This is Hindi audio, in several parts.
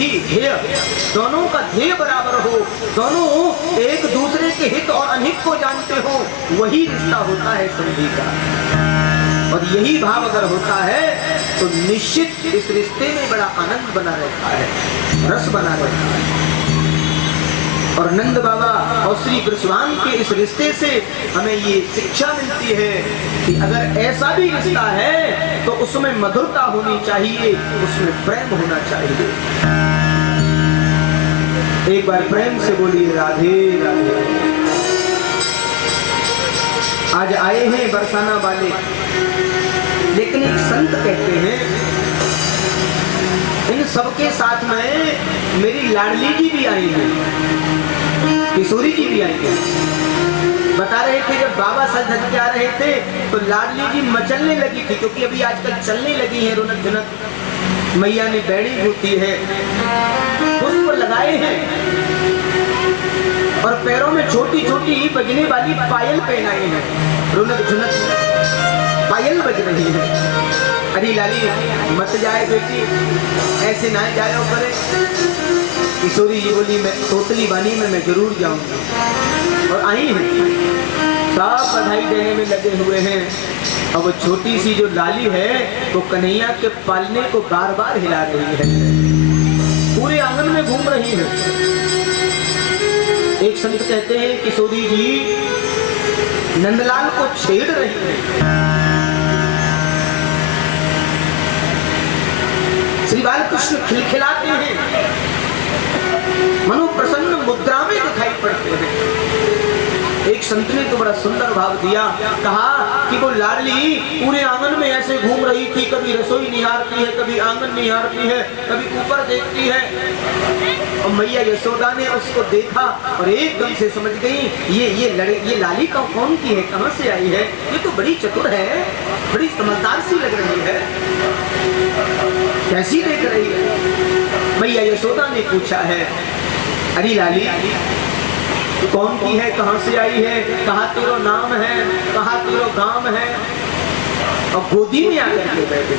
ध्येय, दोनों का ध्येय बराबर हो, दोनों एक दूसरे के हित और अनहित को जानते हो, वही रिश्ता होता है संधि का। और यही भाव अगर होता है तो निश्चित इस रिश्ते में बड़ा आनंद बना रहता है, रस बना रहता है। और नंद बाबा और श्री कृष्ण के इस रिश्ते से हमें ये शिक्षा मिलती है कि अगर ऐसा भी रिश्ता है तो उसमें मधुरता होनी चाहिए, उसमें प्रेम होना चाहिए। एक बार प्रेम से बोलिए राधे राधे। आज आए हैं बरसाना वाले, लेकिन एक संत कहते हैं इन सबके साथ में मेरी लाडली जी भी आई है, किशोरी जी भी आई है। बता रहे थे जब बाबा सज धज के आ रहे थे तो लाडली जी मचलने लगी थी, क्योंकि अभी आजकल चलने लगी है रौनक जनक। मैया ने बैड़ी होती है, पुष्प लगाए हैं और पैरों में छोटी छोटी बजने वाली पायल पहनाए हैं, रौनक झुनक पायल बज रही है। अरे लाली मत जाए बेटी, ऐसे ना जाओ करे। किशोरी जी बोली मैं तोतली बानी में मैं जरूर जाऊंगी। और आई हैं, सब बधाई देने में लगे हुए हैं। अब वो छोटी सी जो लाली है वो कन्हैया के पालने को बार बार हिला रही है, पूरे आंगन में घूम रही है। एक संत कहते हैं किशोरी जी नंदलाल को छेड़ रही है। श्री बालकृष्ण खिलखिलाते हैं, मनो प्रसन्न मुद्रा में दिखाई पड़ते हैं। एक संत ने तो बड़ा सुंदर भाव दिया, कहा कि वो लाडली पूरे आंगन में ऐसे घूम रही थी, कभी रसोई निहारती है, कभी आंगन निहारती है, कभी ऊपर देखती है। और मैया यशोदा ने उसको देखा और एकदम से समझ गई ये लाली कौन की है, कहां से आई है, ये तो बड़ी चतुर है, बड़ी समझदार सी लग रही है, कैसी देख रही है। मैया यशोदा ने पूछा है, अरे लाली कौन की है, कहां से आई है, कहा तेरा नाम है, कहा तेरा गांव है। और गोदी में आकर के बैठे,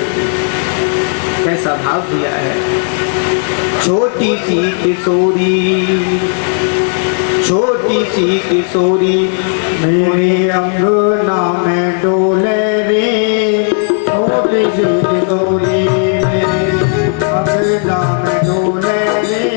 कैसा भाव दिया है। छोटी सी किशोरी, छोटी सी किशोरी मेरे अंगना में डोले रे, छोटी सी किशोरी मेरे अंगना में डोले रे।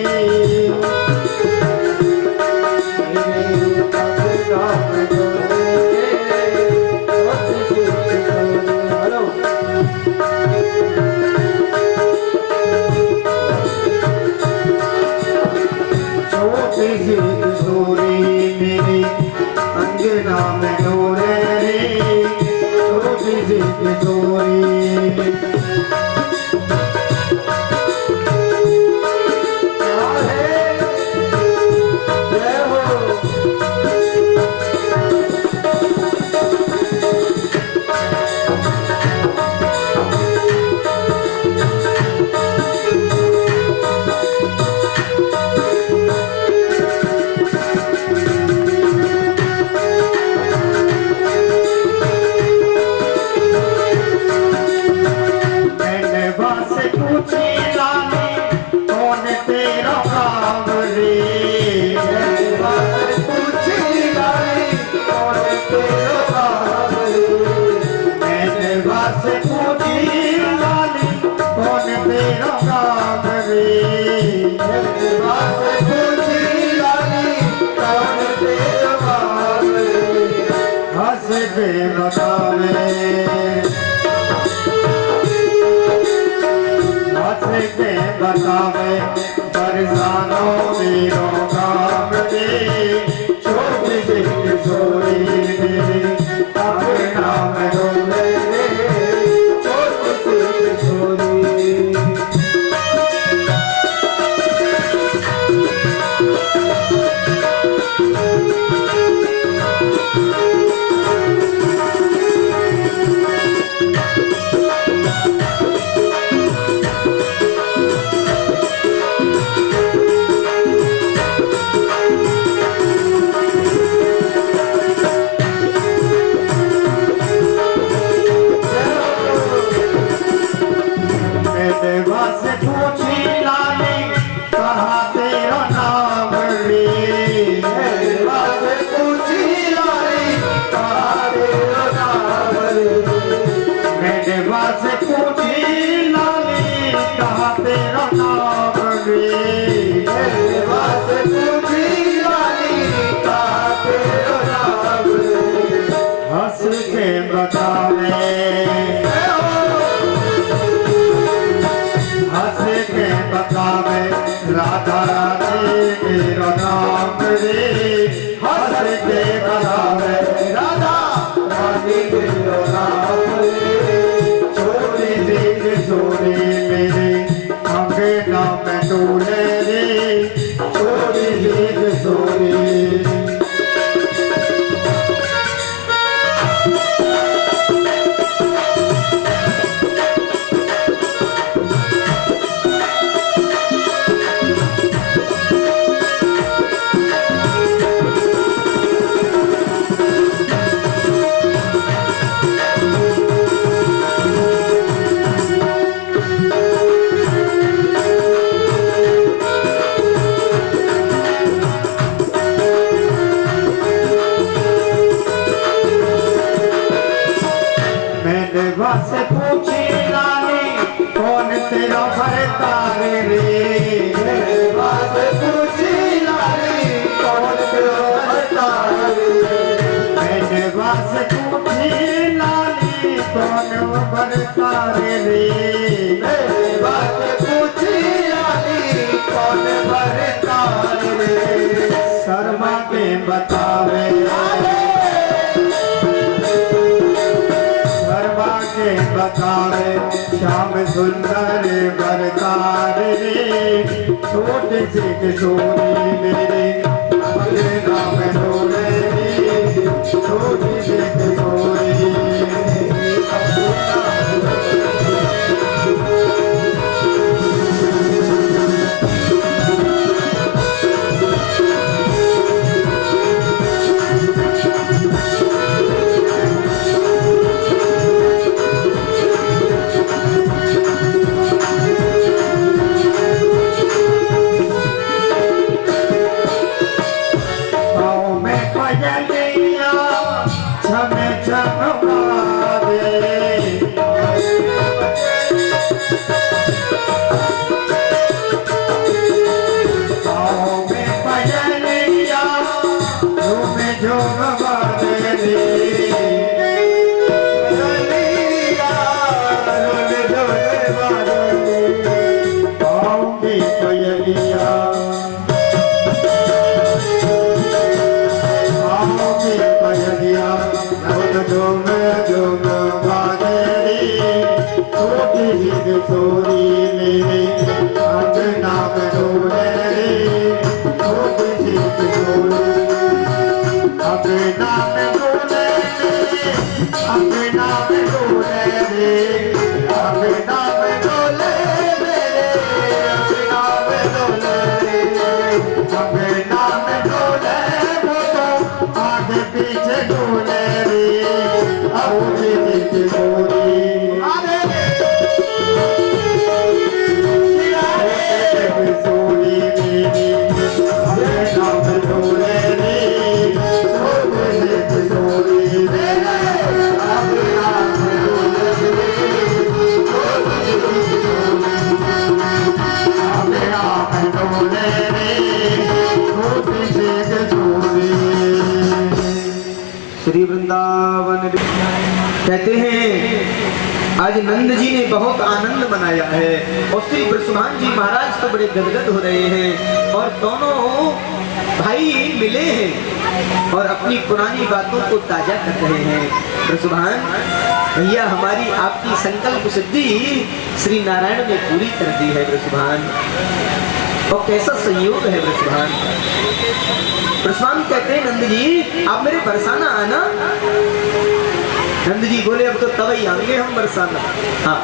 राधा राधे मेरा नाम रे हंस के बनावे राधा राधे मेरा नाम रे छोरी सी किशोरी मेरे अंगना में डोले रे छोरी सी किशोरी से पूछी रानी कौन तेरा भरतार रे से पूछी रानी कौन तेरा भरतार रे मैंने से पूछी रानी कौन भरतार रे से पूछी रानी कौन भरतार रे शर्मा के बतावे बतावे श्याम सुंदर बरकार रे छोटे से किशोरी मेरे अंगना में डोले रे छोटी से किशोरी कहते हैं आज नंद जी ने बहुत आनंद मनाया है और श्री बृषभान जी महाराज तो बड़े गदगद हो रहे हैं और दोनों भाई मिले हैं और अपनी पुरानी बातों को ताजा कर रहे हैं। बृषभान भैया हमारी आपकी संकल्प सिद्धि श्री नारायण ने पूरी कर दी है बृषभान, और कैसा संयोग है बृषभान। बृषभान कहते हैं नंद जी आप मेरे बरसाना आना। नंद जी बोले अब तो तब ही आएंगे हम बरसाना। हाँ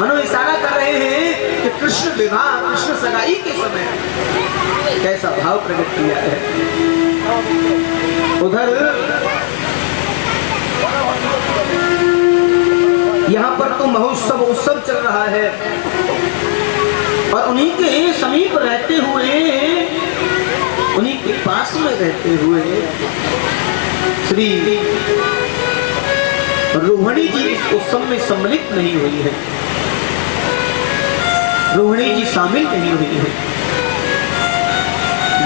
मनो इशारा कर रहे हैं कि कृष्ण विवाह कृष्ण सगाई के समय कैसा भाव प्रकट किया है। उधर यहाँ पर तो महोत्सव उत्सव चल रहा है और उन्हीं के समीप रहते हुए उन्हीं के पास में रहते हुए श्री रोहिणी जी इस उत्सव में सम्मिलित नहीं हुई है, रोहिणी जी शामिल नहीं हुई है,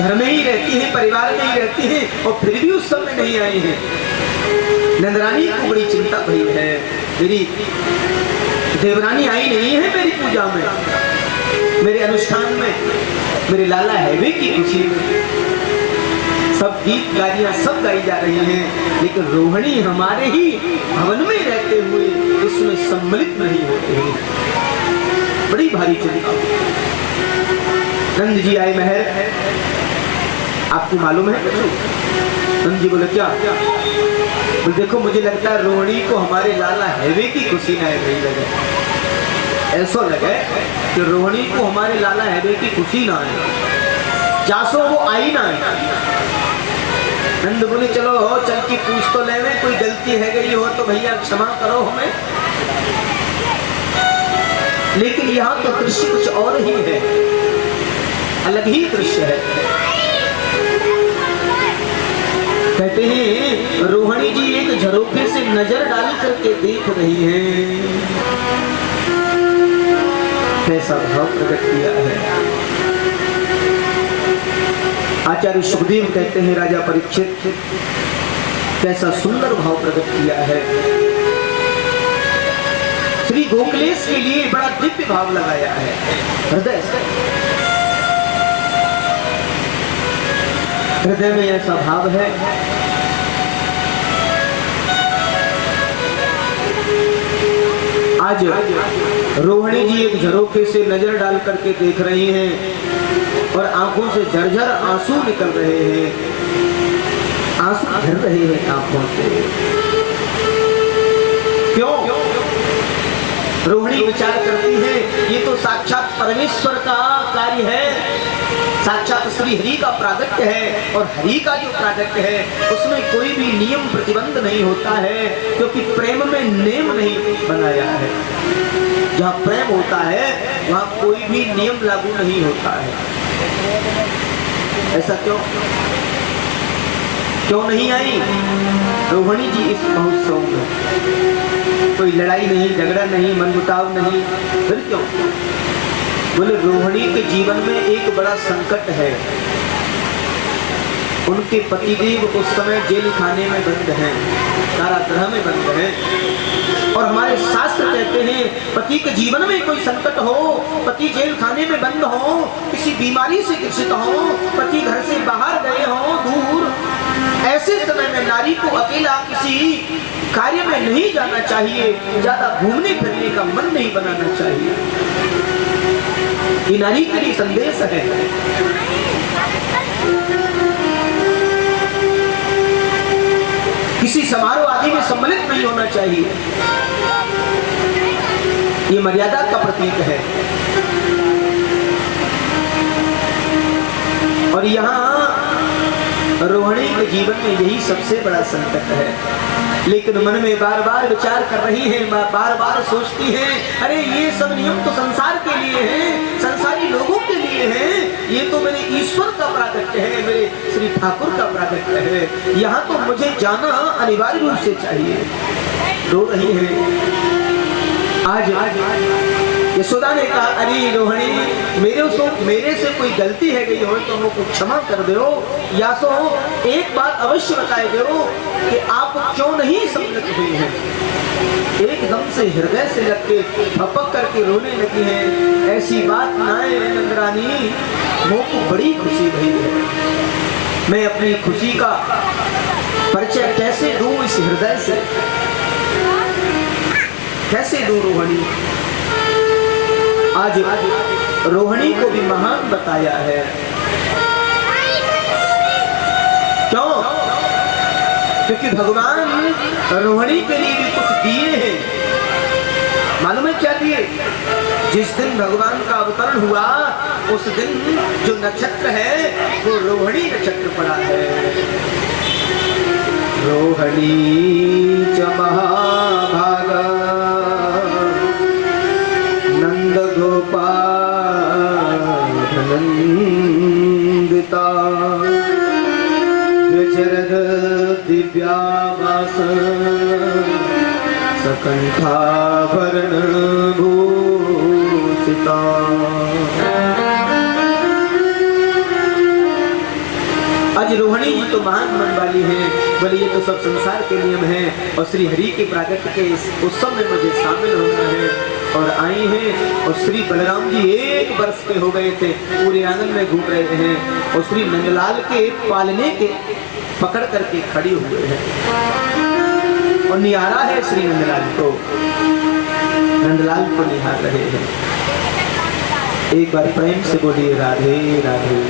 घर में ही रहती है, परिवार में ही रहती है और फिर भी उत्सव में नहीं आई है। नंदरानी को बड़ी चिंता भई है, मेरी देवरानी आई नहीं है मेरी पूजा में, मेरे अनुष्ठान में, मेरे लाला हैवे की खुशी में सब गीत गालियां सब गाई जा रही हैं, लेकिन रोहिणी हमारे ही भवन में रहते हुए इसमें सम्मिलित नहीं होते हैं। बड़ी भारी चिंता। नंद जी आए महल, आपको मालूम है? नंद जी बोले क्या? बोले देखो मुझे लगता है रोहिणी को हमारे लाला हैवे की खुशी ना नहीं लगे, ऐसा लगे कि रोहिणी को हमारे लाला हैवे की खुशी ना आए, जासो वो आई ना आए। नंद बोले चलो हो चल की पूछ तो ले में, कोई गलती है गई हो तो भैया क्षमा करो हमें। लेकिन यहाँ तो दृश्य कुछ और ही है, अलग ही दृश्य है। कहते हैं रोहिणी जी एक झरोखे से नजर डाल करके देख रही हैं, कैसा भाव प्रकट किया है। आचार्य सुखदेव कहते हैं राजा परीक्षित कैसा सुंदर भाव प्रकट किया है। श्री गोखलेश के लिए बड़ा दिव्य भाव लगाया है हृदय से। हृदय में ऐसा भाव है आज रोहिणी जी एक झरोखे से नजर डाल करके देख रही हैं और आंखों से झरझर आंसू निकल रहे हैं, आंसू झर रहे हैं आंखों से। क्यों? रोहिणी विचार करती है ये तो साक्षात परमेश्वर का कार्य है, साक्षात श्री हरि का प्रागट्य है, और हरि का जो प्रागट्य है उसमें कोई भी नियम प्रतिबंध नहीं होता है, क्योंकि प्रेम में नेम नहीं बनाया है। जहाँ प्रेम होता है वहाँ कोई भी नियम लागू नहीं होता है। ऐसा क्यों नहीं आई रोहिणी जी इस महोत्सव में? कोई लड़ाई नहीं, झगड़ा नहीं, मनमुटाव नहीं, फिर क्यों? बोले रोहिणी के जीवन में एक बड़ा संकट है। उनके पतिदेव उस समय जेल खाने में बंद हैं, कारागृह में बंद हैं, और हमारे शास्त्र कहते हैं पति के जीवन में कोई संकट हो, पति जेल खाने में बंद हो, किसी बीमारी से ग्रसित हो, पति घर से बाहर गए हो दूर, ऐसे समय में नारी को अकेला किसी कार्य में नहीं जाना चाहिए, ज्यादा घूमने फिरने का मन नहीं बनाना चाहिए। ये नारी के लिए संदेश है। किसी समारोह आदि में सम्मिलित नहीं होना चाहिए, ये मर्यादा का प्रतीक है। और यहाँ रोहिणी के जीवन में यही सबसे बड़ा संकट है, लेकिन मन में बार बार विचार कर रही हैं, बार बार सोचती हैं, अरे ये सब नियम तो संसार के लिए हैं, संसारी लोगों के लिए हैं, ये तो मेरे ईश्वर का प्रागट्य है, मेरे श्री ठाकुर का प्रागट्य है, यहाँ तो मुझे जाना अनिवार्य रूप से चाहिए। रो रही है। आज यशोदा ने कहा अरे रोहिणी मेरे से कोई गलती है गई हो तो हमको क्षमा कर दो, या सो एक बात अवश्य बताए दो कि आप क्यों नहीं सम्मिलित हुई हैं। एकदम से हृदय से लग के फपक करके रोने लगी हैं। ऐसी बात ना है नंदरानी, मुझको बड़ी खुशी भई है, मैं अपनी खुशी का परिचय कैसे दूं इस हृदय से, कैसे दूं रोहिणी। आज रोहिणी को भी महान बताया है। क्यों? क्योंकि भगवान रोहिणी के लिए भी कुछ दिए हैं। मालूम है क्या दिए? जिस दिन भगवान का अवतरण हुआ उस दिन जो नक्षत्र है वो रोहिणी नक्षत्र पड़ा है। रोहिणी च महाभागा नंद गोपाल नंदिता विचरद दिव्यावास सकंठाभरण भूषिता। आज रोहिणी जी तो महान मन वाली है, बोले ये तो सब संसार के नियम है और श्री हरि के प्रागट्य के इस उत्सव में मुझे शामिल होना है। और आई हैं और श्री बलराम जी 1 वर्ष के हो गए थे, पूरे आंगन में घूम रहे हैं और श्री नंदलाल के पालने के पकड़ करके खड़ी हुए हैं और निहारा है श्री नंदलाल को, नंदलाल को निहार रहे हैं। एक बार प्रेम से बोलिए राधे राधे।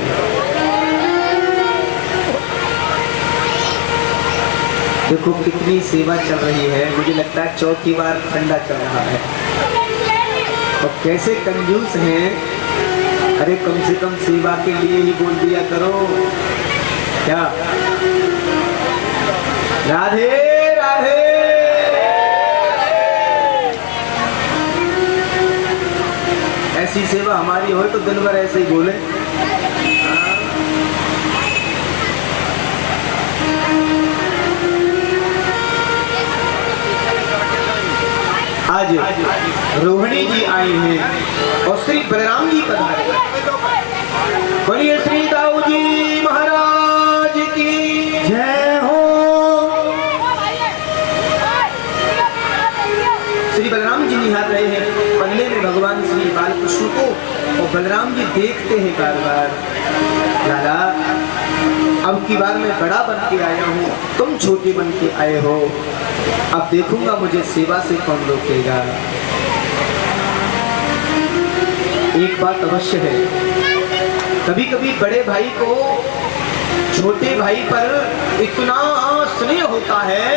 देखो कितनी सेवा चल रही है, मुझे लगता है 4थी बार ठंडा चल रहा है और कैसे कंजूस हैं। अरे कम से कम सेवा के लिए ही बोल दिया करो क्या। राधे राधे। ऐसी सेवा हमारी हो तो दिन भर ऐसे ही बोले। आज रोहिणी जी आई हैं और श्री बलराम जी पधारे। बोलिए श्री दाऊ जी महाराज की जय हो। श्री बलराम जी निहार रहे हैं पल्ले में भगवान श्री बालकृष्ण को और बलराम जी देखते हैं बार बार, लाला अब की बार मैं बड़ा बन के आया हूँ, तुम छोटे बन के आए हो, अब देखूंगा मुझे सेवा से कौन रोकेगा। एक बात अवश्य है, कभी कभी बड़े भाई को छोटे भाई पर इतना स्नेह होता है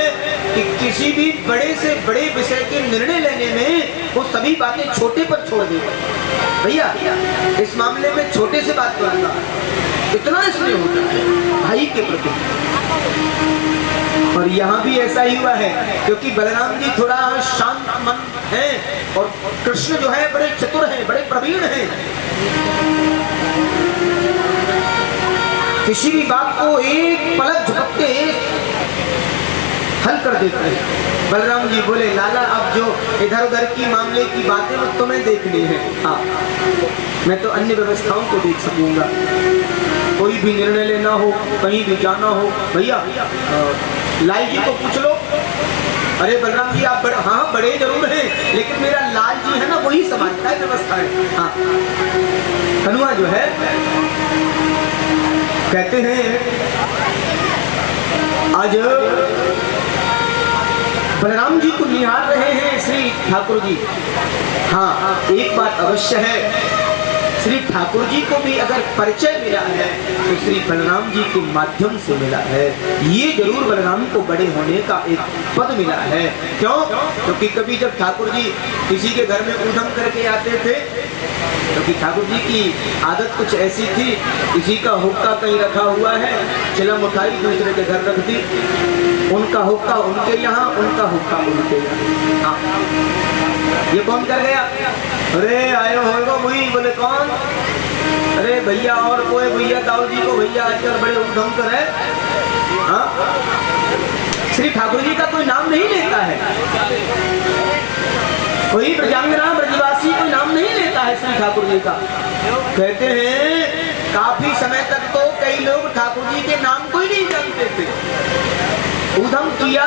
कि किसी भी बड़े से बड़े विषय के निर्णय लेने में वो सभी बातें छोटे पर छोड़ देगा। भैया इस मामले में छोटे से बात करूंगा, इतना स्नेह होता है भाई के प्रति। और यहाँ भी ऐसा ही हुआ है, क्योंकि बलराम जी थोड़ा शांत मन है और कृष्ण जो है बड़े चतुर हैं, बड़े प्रवीण हैं। किसी भी बात को एक पलक झपकते हल कर देते हैं। बलराम जी बोले लाला अब जो इधर उधर की मामले की बातें वो तुम्हें देखनी है, हाँ मैं तो अन्य व्यवस्थाओं को देख सकूंगा। कोई भी निर्णय लेना हो, कहीं भी जाना हो, भैया लाल जी को पूछ लो। अरे बलराम जी आप हाँ बड़े जरूर हैं, लेकिन मेरा लाल जी है ना वही समझता है व्यवस्था है। हाँ कनुआ जो है कहते हैं आज बलराम जी को निहार रहे हैं श्री ठाकुर जी। हाँ एक बात अवश्य है, श्री ठाकुर जी को भी अगर परिचय मिला है तो श्री बलराम जी के माध्यम से मिला है। ये जरूर बलराम को बड़े होने का एक पद मिला है। क्यों? क्योंकि कभी जब ठाकुर जी किसी के घर में ऊधम करके आते थे, क्योंकि ठाकुर जी की आदत कुछ ऐसी थी, किसी का हुक्का कहीं रखा हुआ है, चिलम उठाई दूसरे के घर रख दी, उनका हुक्का उनके यहाँ, उनका हुक्का उनके यहाँ। ये कौन कर गया? अरे आयो होगा मुई। बोले कौन? अरे भैया और कोई भैया दाऊ जी को भैया आजकल बड़े उधम कर है। हाँ श्री ठाकुर जी का कोई नाम नहीं लेता है, कोई ब्रजांगना ब्रजवासी कोई नाम नहीं लेता है श्री ठाकुर जी का। कहते हैं काफी समय तक तो कई लोग ठाकुर जी के नाम को ही नहीं जानते थे। उधम किया,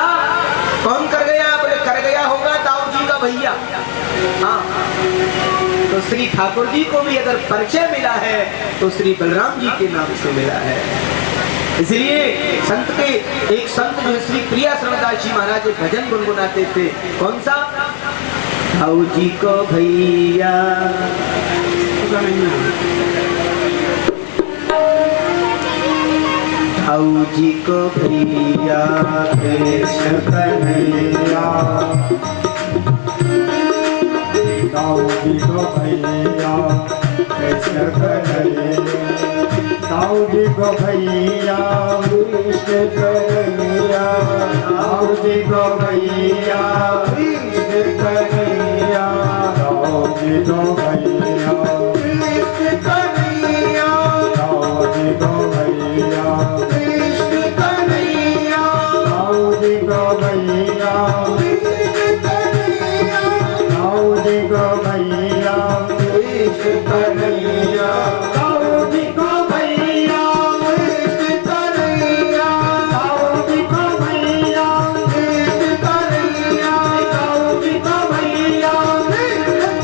कौन कर गया? बोले कर गया होगा दाऊ जी का भैया। हाँ तो श्री ठाकुर जी को भी अगर परिचय मिला है तो श्री बलराम जी के नाम से मिला है। इसलिए संत के एक संत जो श्री प्रिया शरणदास जी महाराज भजन गुनगुनाते थे। कौन सा? दाऊ जी को भैया दाऊ जी को भैया कृष्ण कन्हैया, दाऊ जी को भैया कृष्ण कन्हैया, दाऊ जी को भैया कृष्ण कन्हैया, दाऊ जी को भैया कृष्ण कन्हैया, दाऊ जी को भैया कृष्ण कन्हैया, दाऊ जी को भैया कृष्ण कन्हैया, दाऊ जी को भैया कृष्ण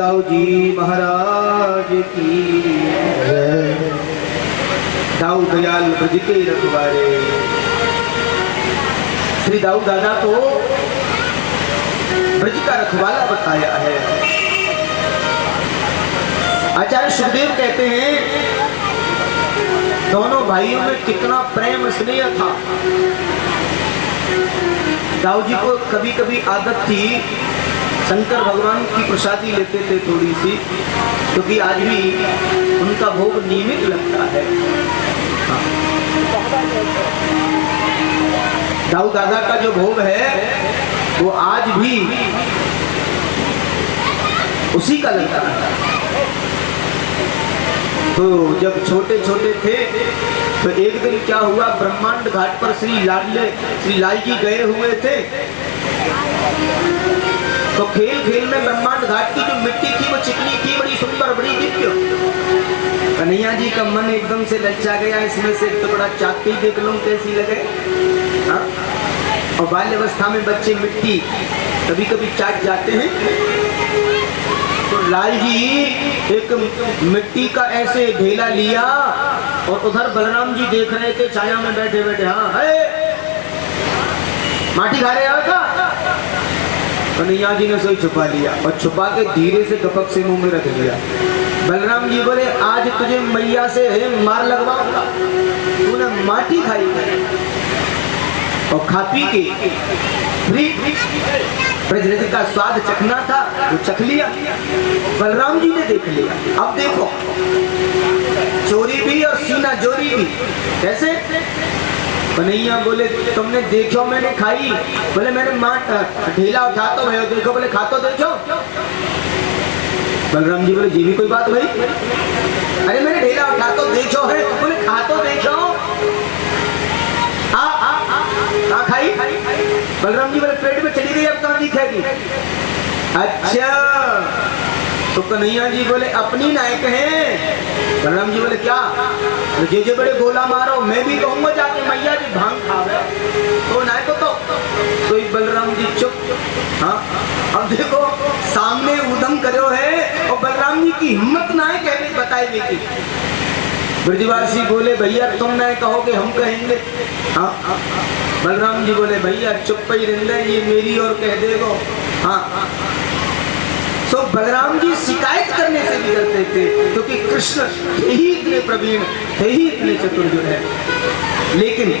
दाऊ जी महाराज की जय। दाऊ दयाल ब्रज के रखवारे। श्री दाऊ दादा को ब्रज का रखवाला बताया है। आचार्य सुखदेव कहते हैं दोनों भाइयों में कितना प्रेम स्नेह था। दाऊ जी को कभी कभी आदत थी शंकर भगवान की प्रसादी लेते थे थोड़ी सी, क्योंकि आज भी उनका भोग नियमित लगता है। हाँ। दाऊ दादा का जो भोग है वो आज भी उसी का लगता है। तो जब छोटे छोटे थे तो एक दिन क्या हुआ, ब्रह्मांड घाट पर श्री लाल जी गए हुए थे। तो खेल खेल में ब्रह्मांड घाट की जो मिट्टी थी वो चिकनी थी, बड़ी सुंदर, बड़ी दिव्य। कन्हैया जी का मन एकदम से ललचा गया, इसमें से एक टुकड़ा चाट के देख लूं कैसी लगे। हाँ? और बाल्यावस्था में बच्चे मिट्टी कभी कभी चाट जाते हैं। तो लाल जी एक मिट्टी का ऐसे ढेला लिया और उधर बलराम जी देख रहे थे छाया में बैठे बैठे। हाँ है माटी खा रहे हो? कन्हैया जी ने सोई छुपा लिया और छुपा के धीरे से गपक से मुंह में रख लिया। बलराम जी बोले आज तुझे मैया से मार लगवाऊंगा, तूने माटी खाई है। और खा पी के ब्रजरज का स्वाद चखना था, वो चख लिया। बलराम जी ने देख लिया। अब देखो चोरी भी और सीना जोरी भी। कैसे? कन्हैया बोले तुमने देखो मैंने खाई? बोले मैंने ढेला उठा तो भयो देखो। बोले खा तो देखो। बलराम जी बोले जी भी कोई बात भाई? अरे मैंने ढेला उठा तो देखो है। बोले खा तो देखो। आ खाई? बलराम जी बोले पेट में चली गई, अब कहाँ दिखेगी? अच्छा तो कन्हैया जी बोले अपनी नायक है। बलराम जी बोले क्या? जे जे बड़े गोला मारो, मैं भी कहूंगा जाके मैया जी भांग खावे तो नायक हो तो बलराम जी चुप। हाँ अब देखो सामने उदम करो है और बलराम जी की हिम्मत ना है कहने बताएगी कि ब्रजवासी बोले भैया तुम नहीं कहोगे हम कहेंगे। हाँ बलराम जी बोले भैया चुप ही रहना, ये मेरी और कह देगो। हाँ तो बलराम जी शिकायत करने से भी डरते थे, क्योंकि कृष्ण ही इतने प्रवीण थे, ही इतने चतुर जो है। लेकिन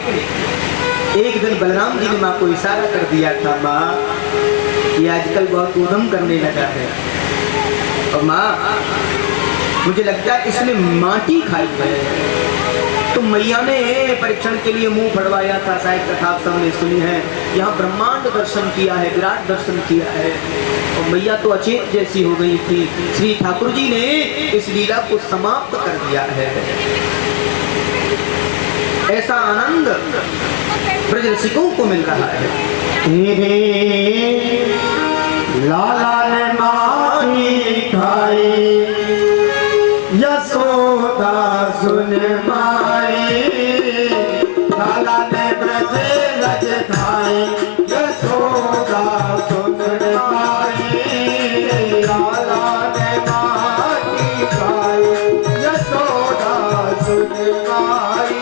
एक दिन बलराम जी ने माँ को इशारा कर दिया था, माँ ये आजकल बहुत उद्यम करने लगा है और माँ मुझे लगता है इसने माटी खाई है। तो मैया ने परीक्षण के लिए मुंह फड़वाया था, शायद कथा आप सबने सुनी है। यहाँ ब्रह्मांड दर्शन किया है, विराट दर्शन किया है और मैया तो अचेत जैसी हो गई थी। श्री ठाकुर जी ने इस लीला को समाप्त कर दिया है। ऐसा आनंद ब्रज रसिकों को मिल रहा है। लाला ने माटी खाई, यशोदा सुन माई। लाला ने ब्रज रज खाई, यशोदा सुन माई। लाला ने माटी खाई, यशोदा सुन माई।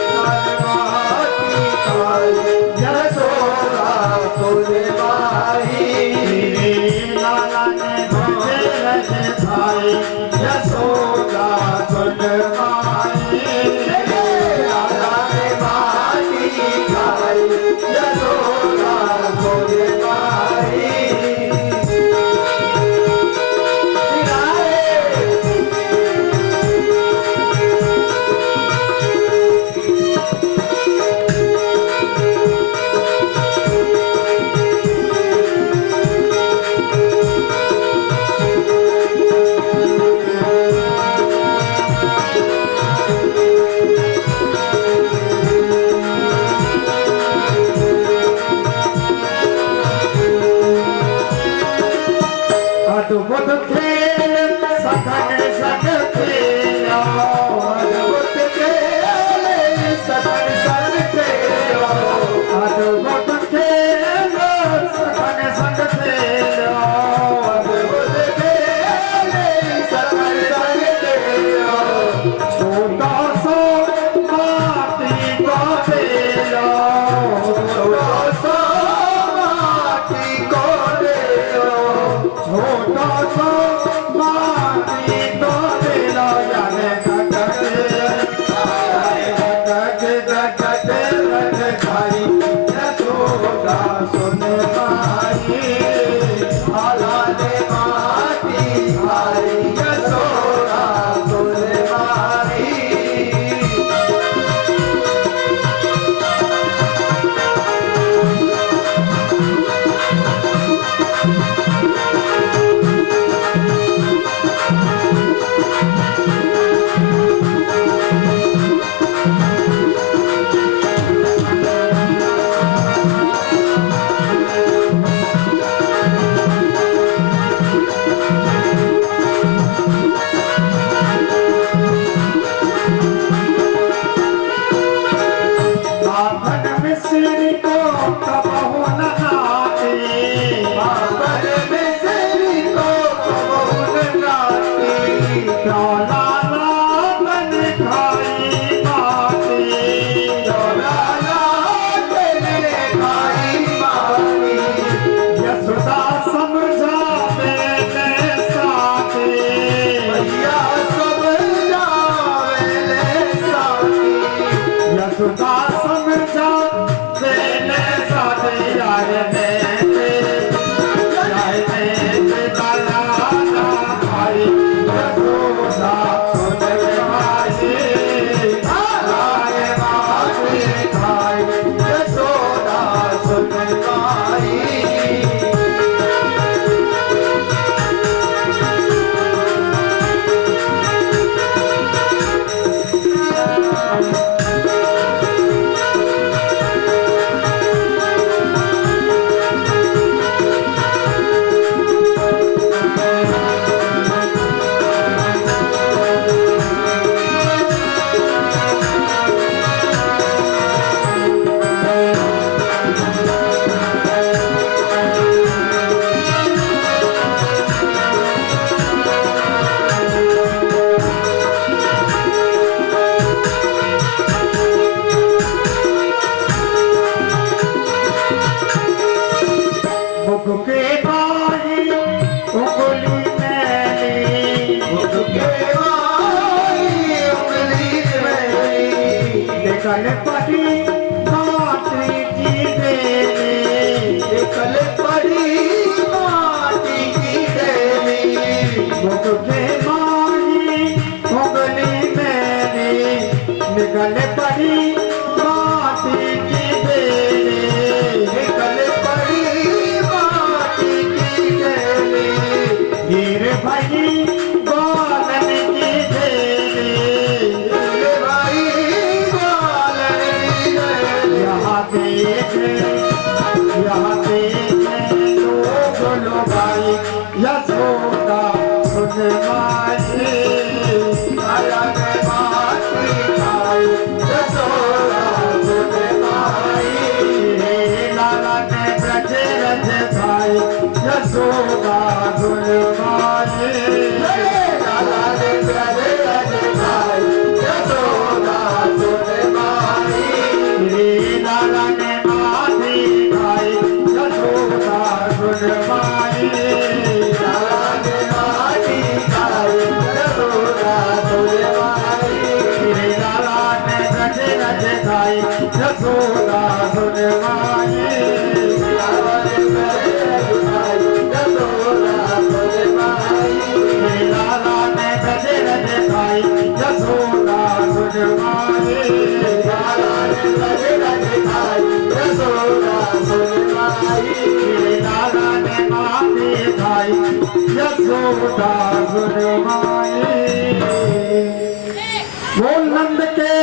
माटी खाई, यशोदा सुन माई। लाला ने ब्रज रज खाई, यशोदा सुन माई। लाला ने माटी खाई, यशोदा सुन माई। साथ यार में जाए में काला ना भाई यशोदा सुन माई आए माई खाई यशोदा सुन माई मुख के बाई उंगली मैली मुख के बाई उंगली मैली निकल पड़ी माटी की देली निकल पड़ी माटी की डेली मुख के बाई उंगली मैली निकल पड़ी माटी की देली निकल पड़ी माटी की डेली हीर भाई बालन की देली रे भाई बालन की डेली यहाँ देखे लोग लो भाई यशोदा सुन माई आया के माटी खाई यशोदा सुन माई लाला ने ब्रज रज खाई यशोदा सुन माई लाला ने ब्रज रज खाई यशोदा सुन माई लाला ने माटी खाई यशोदा सुन माई लाला ने माटी खाई यशोदा सुन माई लाला ने ब्रज रज खाई यशोदा सुन माई लाला ने ब्रज रज खाई यशोदा सुन माई लाला ने ब्रज रज खाई यशोदा सुन माई लाला ने ब्रज रज खाई यशोदा सुन माई लाला ने माटी खाई यशोदा सुन माई वो नंद के